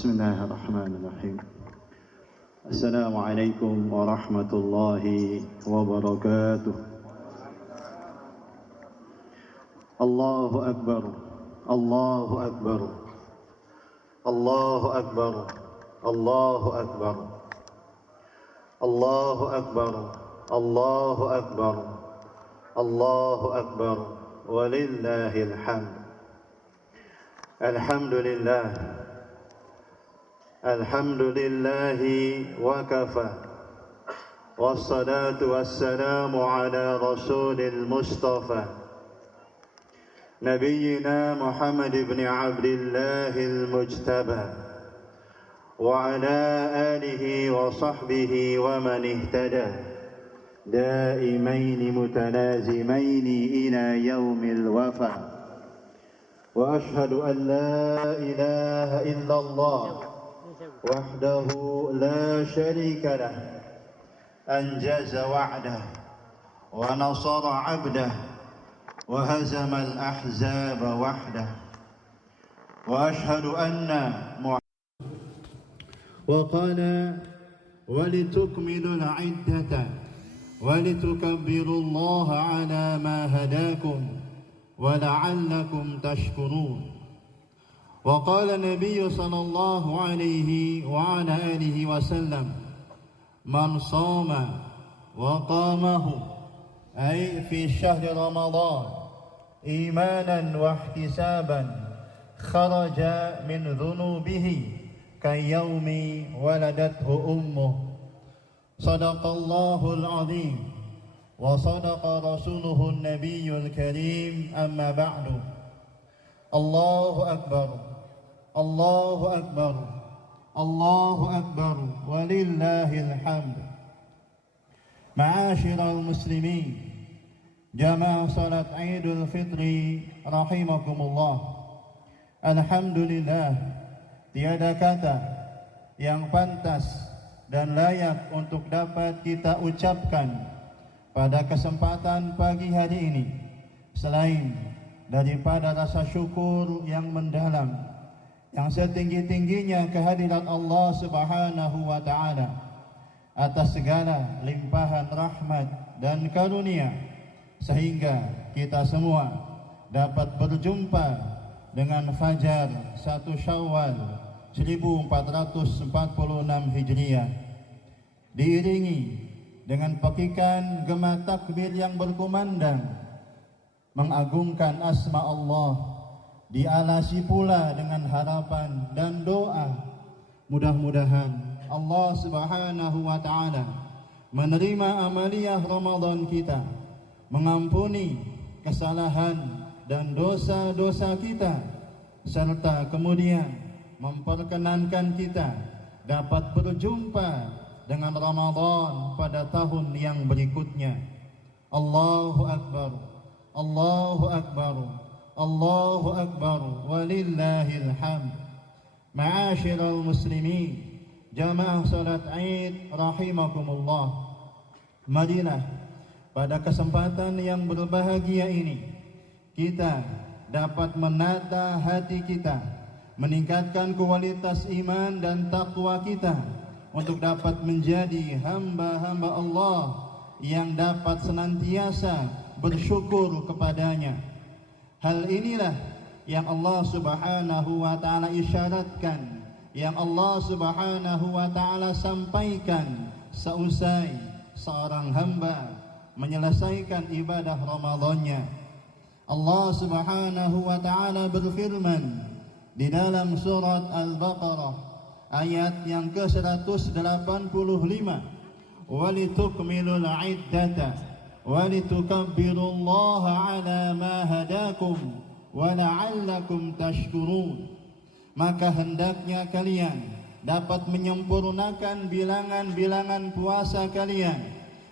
Bismillahirrahmanirrahim. Assalamualaikum warahmatullahi wabarakatuh. Allahu Akbar, Allahu Akbar, Allahu Akbar, Allahu Akbar, Allahu Akbar, Allahu Akbar, Allahu Akbar, walillahil hamd. Alhamdulillah, alhamdulillahi wa kafa, wassalatu wassalamu ala rasulil mustafa Nabiyyina Muhammad ibn Abdillahil mujtaba wa ala alihi wa sahbihi wa man ihtada daimaini mutalazimaini ila yaumil wafa. وأشهد أن لا إله إلا الله وحده لا شريك له أنجز وعده ونصر عبده وهزم الأحزاب وحده وأشهد أن وقال ولتكملوا العدة ولتكبروا الله على ما هداكم ولعلكم تشكرون. وقال النبي صلى الله عليه وعلى آله وسلم من صام وقامه أي في شهر رمضان إيمانا واحتسابا خرج من ذنوبه كيوم ولدته أمه. صدق الله العظيم وصدق رسوله النبي الكريم. أما بعد. الله أكبر، الله أكبر، الله أكبر، ولله الحمد. معاشر المسلمين جماعة صلاة عيد الفطر رحمكم الله. Alhamdulillah, tiada kata yang pantas dan layak untuk dapat kita ucapkan pada kesempatan pagi hari ini selain daripada rasa syukur yang mendalam, yang setinggi-tingginya kehadirat Allah Subhanahu wa taala atas segala limpahan rahmat dan karunia, sehingga kita semua dapat berjumpa dengan fajar 1 Syawal 1446 Hijriah, diiringi dengan pekikan gema takbir yang berkumandang, mengagungkan asma Allah, dialasi pula dengan harapan dan doa. Mudah-mudahan Allah Subhanahu wa taala menerima amaliyah Ramadan kita, mengampuni kesalahan dan dosa-dosa kita, serta kemudian memperkenankan kita dapat berjumpa dengan Ramadan pada tahun yang berikutnya. Allahu Akbar, Allahu Akbar, Allahu Akbar, walillahil hamd. Ma'asyiral muslimin, jamaah salat Id rahimakumullah. Marilah pada kesempatan yang berbahagia ini kita dapat menata hati kita, meningkatkan kualitas iman dan takwa kita untuk dapat menjadi hamba-hamba Allah yang dapat senantiasa bersyukur kepadanya. Hal inilah yang Allah Subhanahu wa taala isyaratkan, yang Allah Subhanahu wa taala sampaikan seusai seorang hamba menyelesaikan ibadah Ramadannya. Allah Subhanahu wa taala berfirman di dalam surat Al-Baqarah ayat yang ke-185, walitukmilul iddata walitukabbirullaha ala ma hadakum wa la'allakum tashkurun. Maka hendaknya kalian dapat menyempurnakan bilangan-bilangan puasa kalian,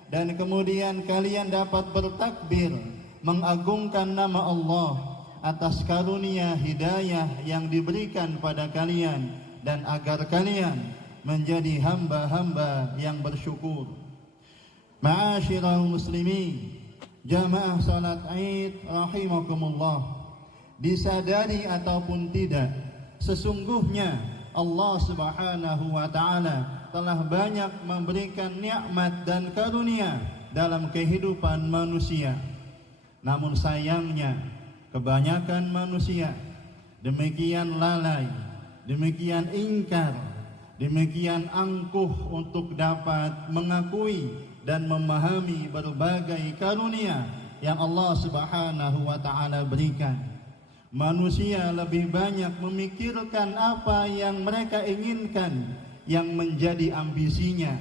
dan kemudian kalian dapat bertakbir mengagungkan nama Allah atas karunia hidayah yang diberikan pada kalian, dan agar kalian menjadi hamba-hamba yang bersyukur. Ma'asyiral muslimin, jamaah salat Id rahimakumullah, disadari ataupun tidak, sesungguhnya Allah Subhanahu wa taala telah banyak memberikan nikmat dan karunia dalam kehidupan manusia. Namun sayangnya kebanyakan manusia demikian lalai, demikian ingkar, demikian angkuh untuk dapat mengakui dan memahami berbagai karunia yang Allah Subhanahu wa taala berikan. Manusia lebih banyak memikirkan apa yang mereka inginkan, yang menjadi ambisinya,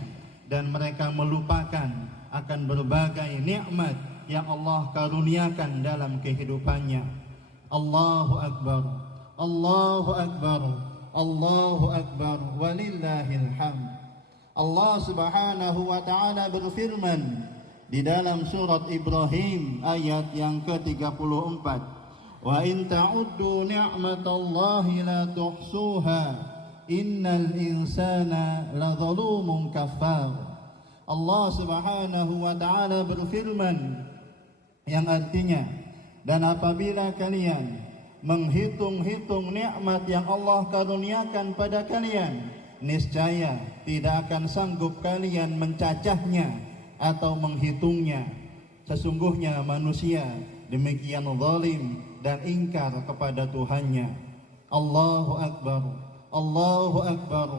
dan mereka melupakan akan berbagai nikmat yang Allah karuniakan dalam kehidupannya. Allahu Akbar, Allahu Akbar, Allahu Akbar, walillahil hamd. Allah Subhanahu wa taala berfirman di dalam surat Ibrahim ayat yang ke-34, wa in ta'uddu ni'matallahi la tuhsuha innal insana ladzalumun kafar. Allah Subhanahu wa taala berfirman yang artinya, dan apabila kalian menghitung-hitung nikmat yang Allah karuniakan pada kalian, niscaya tidak akan sanggup kalian mencacahnya atau menghitungnya. Sesungguhnya manusia demikian zalim dan ingkar kepada Tuhannya. Allahu Akbar, Allahu Akbar,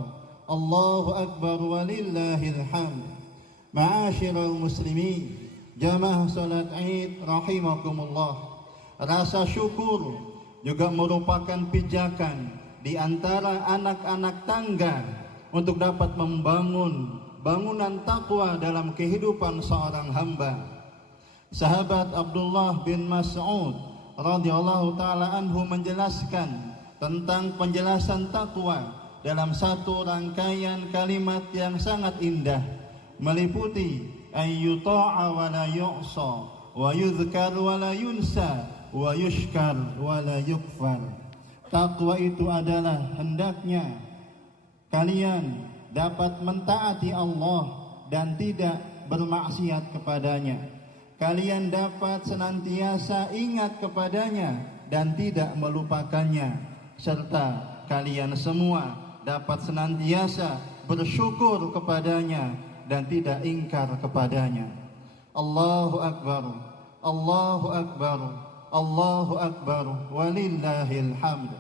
Allahu Akbar, walillahil hamd. Ma'asyiral muslimin, jamaah salat Id rahimakumullah. Rasa syukur juga merupakan pijakan di antara anak-anak tangga untuk dapat membangun bangunan takwa dalam kehidupan seorang hamba. Sahabat Abdullah bin Mas'ud radhiyallahu taala anhu menjelaskan tentang penjelasan takwa dalam satu rangkaian kalimat yang sangat indah, meliputi ayyuta'a wa la yu'sa wa yudhkar wa la yunsa wa yushkar wa la yukfar. Takwa itu adalah hendaknya kalian dapat mentaati Allah dan tidak bermaksiat kepadanya. Kalian dapat senantiasa ingat kepadanya dan tidak melupakannya, serta kalian semua dapat senantiasa bersyukur kepadanya dan tidak ingkar kepadanya. Allahu Akbar, Allahu Akbar, Allahu Akbar, walillahil hamd.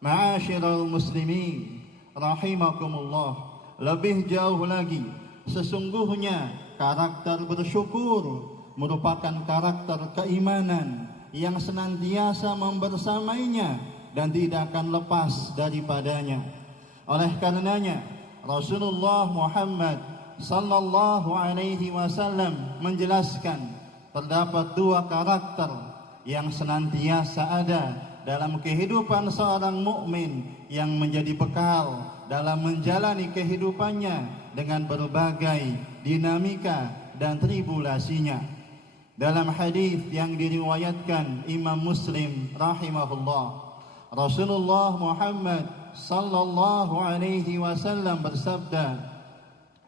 Ma'asyiral muslimin rahimakumullah, lebih jauh lagi, sesungguhnya karakter bersyukur merupakan karakter keimanan yang senantiasa membersamainya dan tidak akan lepas daripadanya. Oleh karenanya Rasulullah Muhammad sallallahu alaihi wasallam menjelaskan terdapat dua karakter yang senantiasa ada dalam kehidupan seorang mukmin yang menjadi bekal dalam menjalani kehidupannya dengan berbagai dinamika dan tribulasinya. Dalam hadis yang diriwayatkan Imam Muslim rahimahullah, Rasulullah Muhammad sallallahu alaihi wasallam bersabda,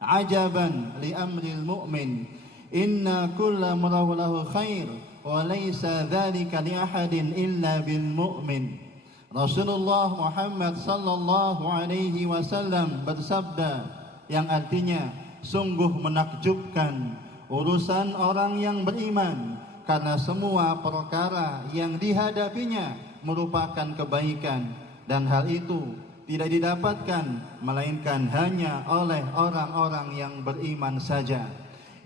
"Ajaban li amril mu'min, inna kulla amrahu lahu khair wa laysa dzalika li ahadin illa bil mu'min." Rasulullah Muhammad sallallahu alaihi wasallam bersabda yang artinya, sungguh menakjubkan urusan orang yang beriman, karena semua perkara yang dihadapinya merupakan kebaikan, dan hal itu tidak didapatkan melainkan hanya oleh orang-orang yang beriman saja.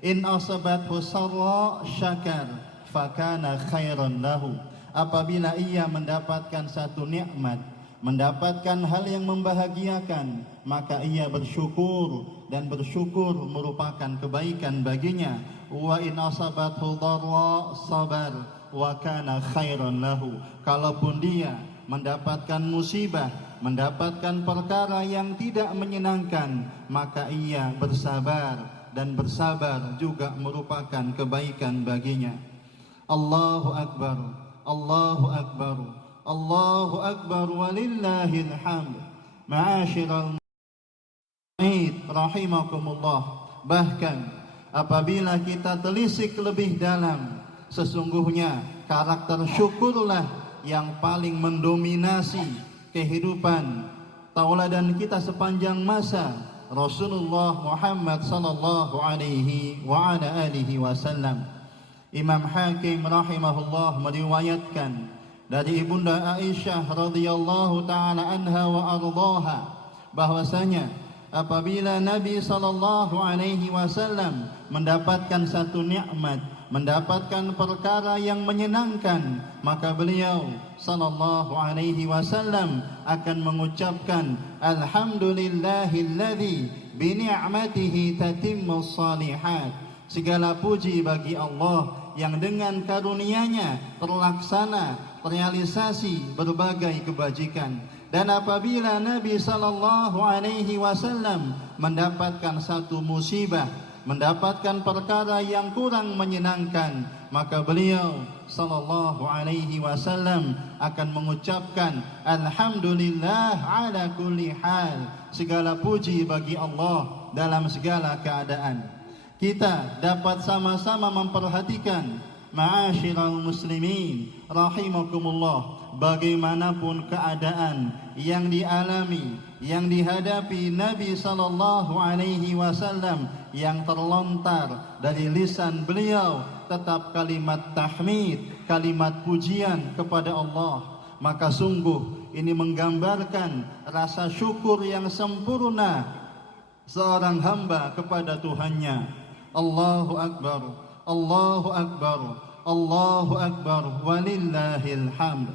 In asabathu sarra syakar fakana khairan lahu. Apabila ia mendapatkan satu nikmat, mendapatkan hal yang membahagiakan, maka ia bersyukur, dan bersyukur merupakan kebaikan baginya. Wa in asabathu dharra sabar wa kana khairan lahu. Kalaupun dia mendapatkan musibah, mendapatkan perkara yang tidak menyenangkan, maka ia bersabar, dan bersabar juga merupakan kebaikan baginya. Allahu Akbar, Allahu Akbar, Allahu Akbar, walillahil hamd. Ma'asyiral muslimin rahimakumullah, bahkan apabila kita telisik lebih dalam, sesungguhnya karakter syukurlah yang paling mendominasi kehidupan tauladan kita sepanjang masa, Rasulullah Muhammad sallallahu alaihi wa ala alihi wasallam. Imam Hakim rahimahullah meriwayatkan dari Ibunda Aisyah radhiyallahu taala anha wa ardhaha bahwasanya apabila Nabi sallallahu alaihi wasallam mendapatkan satu nikmat, mendapatkan perkara yang menyenangkan, maka beliau sallallahu alaihi wasallam akan mengucapkan alhamdulillahilladzi bi ni'matihi tatimmus shalihat. Segala puji bagi Allah yang dengan karunia-Nya terlaksana, terrealisasi berbagai kebajikan. Dan apabila Nabi sallallahu alaihi wasallam mendapatkan satu musibah, mendapatkan perkara yang kurang menyenangkan, maka beliau sallallahu alaihi wasallam akan mengucapkan alhamdulillah ala kulli hal. Segala puji bagi Allah dalam segala keadaan. Kita dapat sama-sama memperhatikan, ma'asyiral muslimin rahimakumullah, bagaimanapun keadaan yang dialami, yang dihadapi Nabi sallallahu alaihi wasallam, yang terlontar dari lisan beliau tetap kalimat tahmid, kalimat pujian kepada Allah. Maka sungguh ini menggambarkan rasa syukur yang sempurna seorang hamba kepada Tuhannya. Allahu Akbar, Allahu Akbar, Allahu Akbar, walillahil hamd.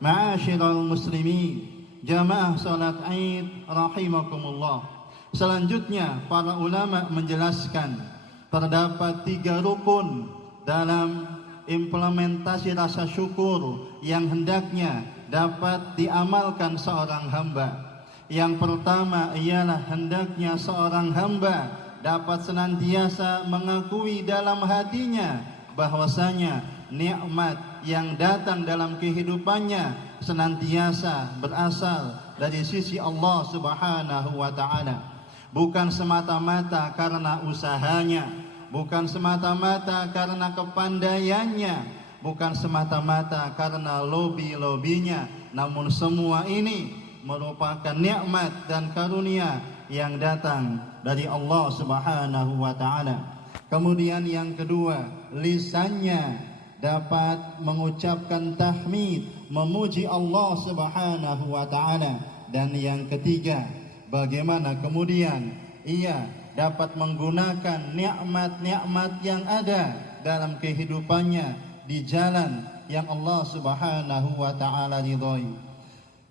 Ma'asyiral muslimin, jamaah salat Id rahimakumullah. Selanjutnya para ulama menjelaskan terdapat 3 rukun dalam implementasi rasa syukur yang hendaknya dapat diamalkan seorang hamba. Yang pertama ialah hendaknya seorang hamba dapat senantiasa mengakui dalam hatinya bahwasanya nikmat yang datang dalam kehidupannya senantiasa berasal dari sisi Allah Subhanahu wa taala. Bukan semata-mata karena usahanya, bukan semata-mata karena kepandaiannya, bukan semata-mata karena lobi-lobinya, namun semua ini merupakan nikmat dan karunia yang datang dari Allah Subhanahu wa taala. Kemudian yang kedua, lisannya dapat mengucapkan tahmid, memuji Allah Subhanahu wa taala. Dan yang ketiga, bagaimana kemudian ia dapat menggunakan nikmat-nikmat yang ada dalam kehidupannya di jalan yang Allah Subhanahu wa taala ridhai.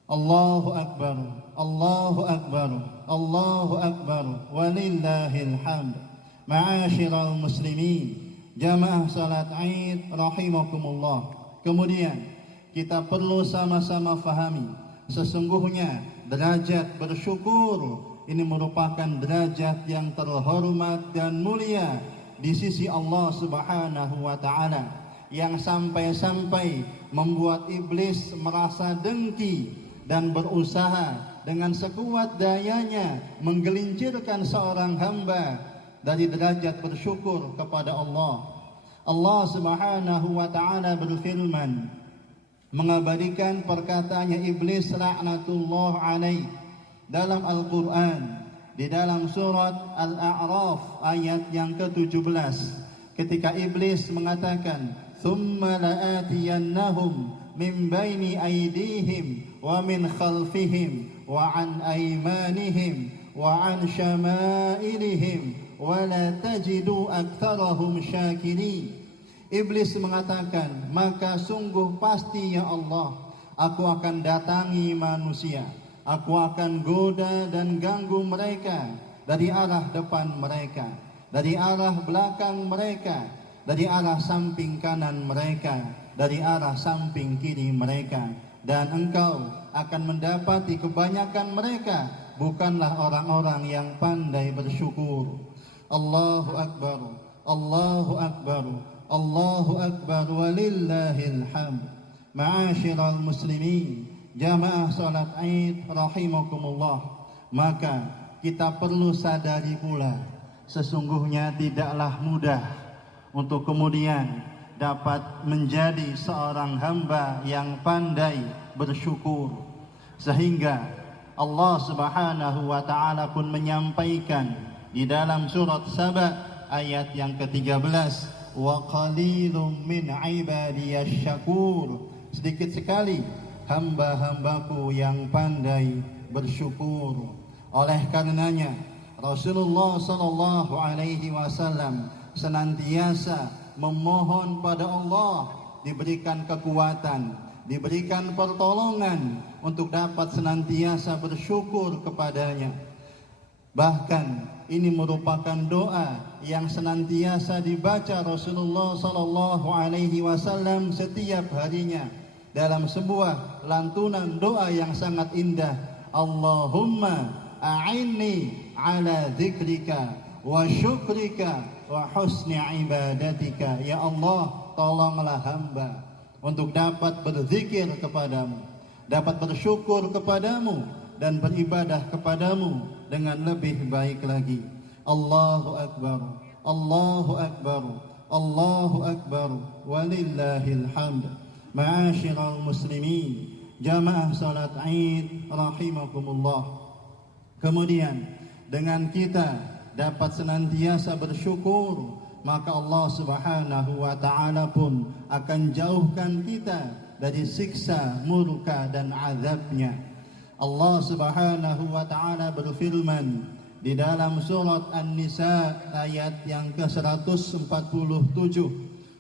Allahu Akbar, Allahu Akbar, Allahu Akbar, walillahil hamd. Ma'asyiral muslimin, jamaah salat Id rahimakumullah. Kemudian kita perlu sama-sama fahami, sesungguhnya derajat bersyukur ini merupakan derajat yang terhormat dan mulia di sisi Allah Subhanahu wa taala, yang sampai-sampai membuat iblis merasa dengki dan berusaha dengan sekuat dayanya menggelincirkan seorang hamba dari derajat bersyukur kepada Allah. Allah Subhanahu wa taala berfirman mengabadikan perkataannya iblis laknatullah alaih dalam Al-Qur'an di dalam surat Al-A'raf ayat yang ke-17, ketika iblis mengatakan thumma la'atiyannahum min baini aydihim wa min khalfihim wa an aymanihim wa an syama'ilihim wa la tajidu aktsarahum syakirin. Iblis mengatakan, maka sungguh pasti ya Allah, aku akan datangi manusia, aku akan goda dan ganggu mereka dari arah depan mereka, dari arah belakang mereka, dari arah samping kanan mereka, dari arah samping kiri mereka. Dan engkau akan mendapati kebanyakan mereka bukanlah orang-orang yang pandai bersyukur. Allahu Akbar, Allahu Akbar, Allahu Akbar, walillahil hamd. Ma'asyiral muslimin, jamaah salat Id rahimakumullah. Maka kita perlu sadari pula, sesungguhnya tidaklah mudah untuk kemudian dapat menjadi seorang hamba yang pandai bersyukur, sehingga Allah Subhanahu wa taala pun menyampaikan di dalam surat Saba ayat yang ke-13, wa qalilum min ibadiyasy syakur, sedikit sekali hamba-hambaku yang pandai bersyukur. Oleh karenanya Rasulullah sallallahu alaihi wasallam senantiasa memohon pada Allah diberikan kekuatan, diberikan pertolongan untuk dapat senantiasa bersyukur kepadanya. Bahkan ini merupakan doa yang senantiasa dibaca Rasulullah sallallahu alaihi wasallam setiap harinya dalam sebuah lantunan doa yang sangat indah. Allahumma a'inni ala dzikrika wa syukrika wa husni ibadatika. Ya Allah, tolonglah hamba untuk dapat berzikir kepadamu, dapat bersyukur kepadamu, dan beribadah kepadamu dengan lebih baik lagi. Allahu Akbar, Allahu Akbar, Allahu Akbar, walillahil hamd. Ma'asyiral muslimin, jamaah salat Id rahimakumullah. Kemudian dengan kita dapat senantiasa bersyukur, maka Allah Subhanahu wa taala pun akan jauhkan kita dari siksa, murka dan azabnya. Allah Subhanahu wa taala berfirman di dalam surat An-Nisa ayat yang ke-147.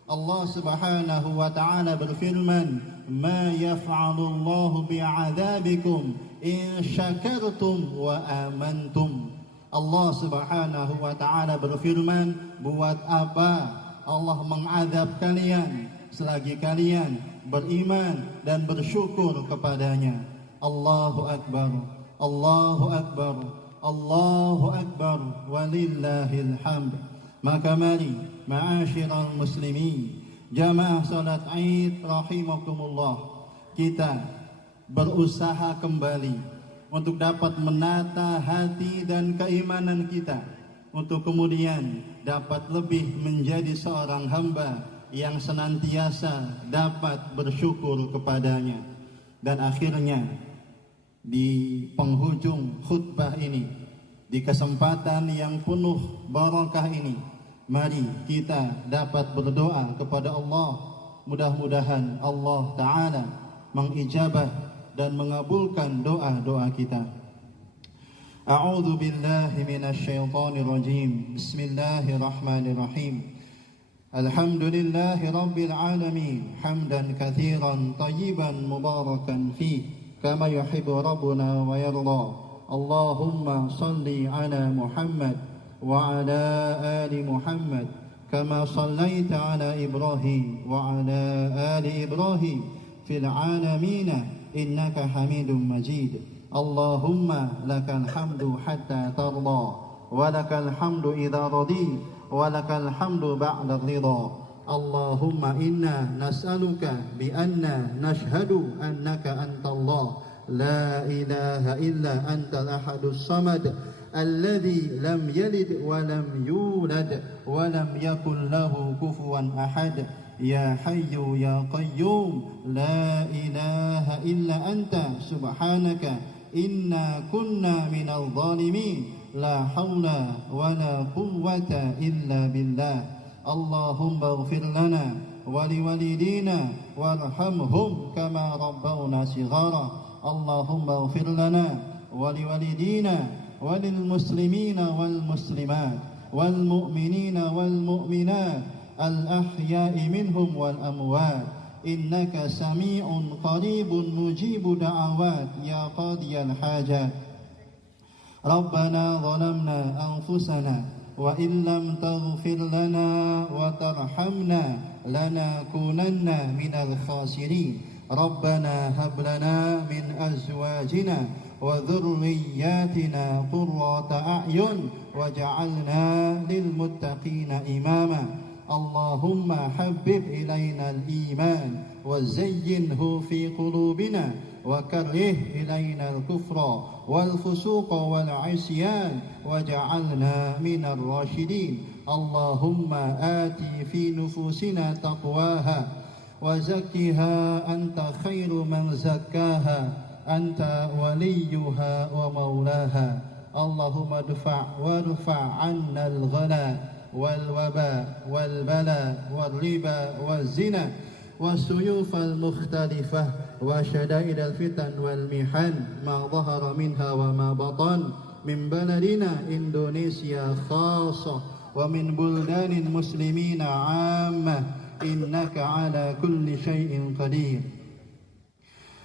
Allah Subhanahu wa taala berfirman, "Ma yaf'alullahu bi'adzabikum in syakartum wa amantum." Allah Subhanahu wa taala berfirman, buat apa Allah mengazab kalian selagi kalian beriman dan bersyukur kepadanya. Allahu Akbar, Allahu Akbar, Allahu Akbar, walillahil hamd. Maka mari ma'asyiral muslimin, jamaah salat Id rahimakumullah, kita berusaha kembali untuk dapat menata hati dan keimanan kita, untuk kemudian dapat lebih menjadi seorang hamba yang senantiasa dapat bersyukur kepadanya. Dan akhirnya di penghujung khutbah ini, di kesempatan yang penuh barakah ini, mari kita dapat berdoa kepada Allah. Mudah-mudahan Allah Ta'ala mengijabah dan mengabulkan doa-doa kita. A'udzu billahi minasy syaithanir rajim. Bismillahirrahmanirrahim. Alhamdulillahi rabbil alamin, hamdan katsiran tayyiban mubarakan fi kama yuhibbu rabbuna wa yarda. Allahumma salli ala Muhammad wa ala ali Muhammad kama sallaita ala Ibrahim wa ala ali Ibrahim fil alamin innaka Hamidum Majid. Allahumma lakal hamdu hatta tarda wa lakal hamdu idza radit wa lakal hamdu ba'da ridha. Allahumma inna nas'aluka bi anna nashhadu annaka antallah la ilaha illa antal ahadus samad alladzi lam yalid wa lam yulad wa lam yakul lahu kufuwan ahad. Ya Hayyu Ya Qayyum, la ilaha illa anta subhanaka inna kunna minal zalimin. La hawla wa la quwwata illa billah. Allahumma ighfir lana wa liwalidina warhamhum kama rabbawna shighara. Allahumma ighfir lana wa liwalidina wa lil muslimina wal muslimat wal mu'minina wal mu'minat al ahya'i minhum wal amwat. Innaka sami'un qaribun mujibu da'awat ya qadiyal hajat. Rabbana zalamna anfusana wa in lam taghfir lana wa tarhamna lanakunanna minal khasirin. Rabbana hab lana min azwajina wa dhurriyyatina qurrata a'yun waj'alna lil muttaqina imama. Allahumma habbib ilayna al-iman wa zayyinhu fi qulubina wa karrih ilayna al-kufra wal fusuqa wal 'isyan waj'alna minar rasyidin. Allahumma ati fi nufusina taqwaha wa zakkiha anta khairu man zakkaha أنت وليها ومولاها اللهم وارفع عنا الغلا والوباء والبلاء والربا والزنا والسيوف المختلفة وشدائد الفتن والمحن ما ظهر منها وما بطن من بلدنا إندونيسيا خاصة ومن بلدان المسلمين عامة إنك على كل شيء قدير.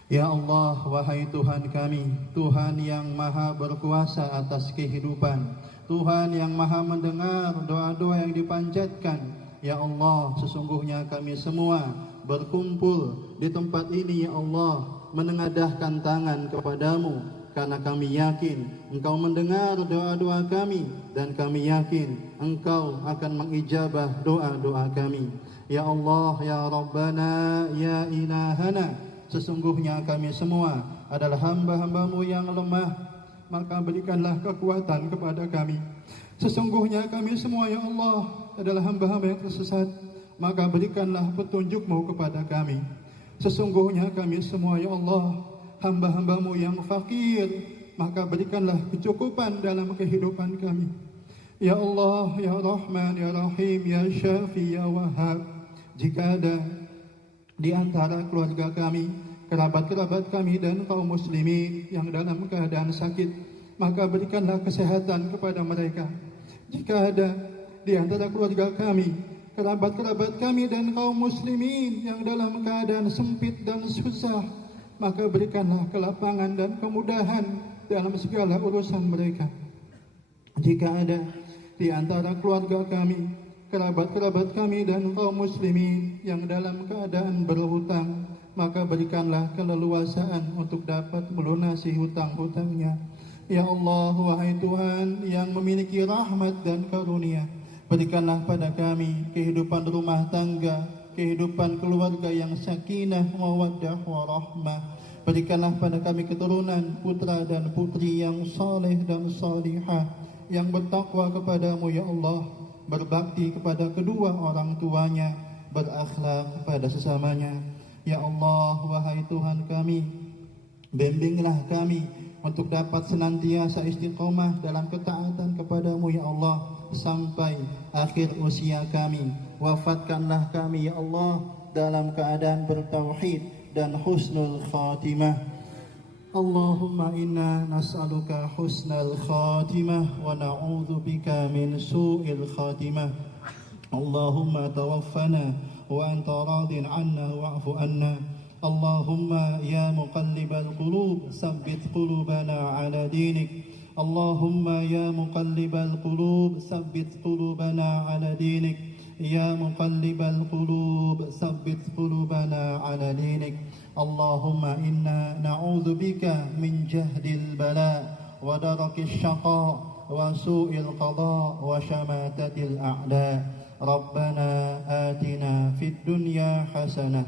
Ya Allah, wahai Tuhan kami, Tuhan yang maha berkuasa atas kehidupan, Tuhan yang maha mendengar doa-doa yang dipanjatkan. Ya Allah, sesungguhnya kami semua berkumpul di tempat ini, ya Allah, menengadahkan tangan kepadamu, karena kami yakin Engkau mendengar doa-doa kami, dan kami yakin Engkau akan mengijabah doa-doa kami. Ya Allah, ya Rabbana, ya Ilahana, sesungguhnya kami semua adalah hamba-hambamu yang lemah, maka berikanlah kekuatan kepada kami. Sesungguhnya kami semua, ya Allah, adalah hamba-hamba yang tersesat, maka berikanlah petunjukmu kepada kami. Sesungguhnya kami semua, ya Allah, hamba-hambamu yang fakir, maka berikanlah kecukupan dalam kehidupan kami. Ya Allah, ya Rahman, ya Rahim, ya Syafi, ya Wahhab, jika ada di antara keluarga kami, kerabat-kerabat kami dan kaum muslimin yang dalam keadaan sakit, maka berikanlah kesehatan kepada mereka. Jika ada di antara keluarga kami, kerabat-kerabat kami dan kaum muslimin yang dalam keadaan sempit dan susah, maka berikanlah kelapangan dan kemudahan dalam segala urusan mereka. Jika ada di antara keluarga kami, kerabat-kerabat kami dan kaum muslimin yang dalam keadaan berhutang, maka berikanlah keleluasaan untuk dapat melunasi hutang-hutangnya. Ya Allah, wahai Tuhan yang memiliki rahmat dan karunia, berikanlah pada kami kehidupan rumah tangga, kehidupan keluarga yang sakinah, mawaddah, warahmah. Berikanlah pada kami keturunan putra dan putri yang saleh dan salihah, yang bertakwa kepadamu, ya Allah, berbakti kepada kedua orang tuanya, berakhlak kepada sesamanya. Ya Allah, wahai Tuhan kami, bimbinglah kami untuk dapat senantiasa istiqomah dalam ketaatan kepadamu, ya Allah, sampai akhir usia kami. Wafatkanlah kami, ya Allah, dalam keadaan bertauhid dan husnul khatimah. Allahumma inna nas'aluka husnal khatimah wa na'udzu bika min su'il khatimah. Allahumma tawaffana wa anta radin 'anna wa'fu anna. Allahumma ya muqallibal qulub tsabbit qulubana 'ala dinik. Allahumma ya muqallibal qulub tsabbit qulubana 'ala dinik. Ya muqallibal qulub tsabbit qulubana 'ala dinik. Allahumma inna na'udzu bika min jahdil bala wa darakis syaqa wa su'il qada wa syamatatil a'da. Rabbana atina fid dunya hasanah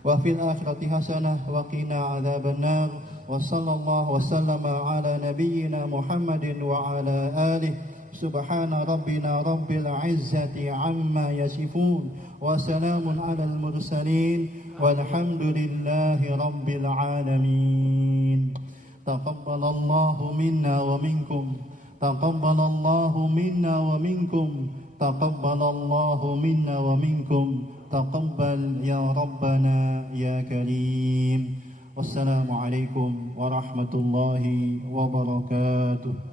wa fil akhirati hasanah wa qina adzaban nar. Wa sallallahu wa sallama ala nabiyyina Muhammadin wa ala alihi. Subhana rabbina rabbil izzati amma yasifun wa salamun alal mursalin walhamdulillahi rabbil alamin. Taqabbalallahu minna wa minkum. Taqabbalallahu minna wa minkum. Taqabbalallahu minna wa minkum. Taqabbal ya Rabbana ya Karim. Wassalamualaikum warahmatullahi wabarakatuh.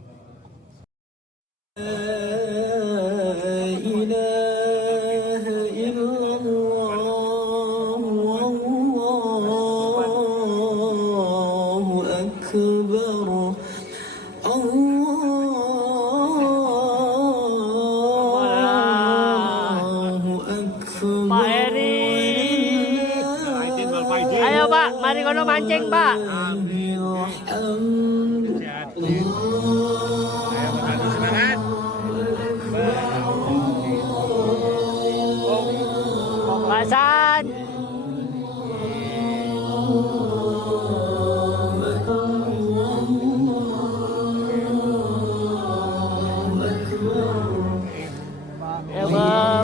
Ayo Pak, mari kono mancing Pak. Pak San. Ya, Bang.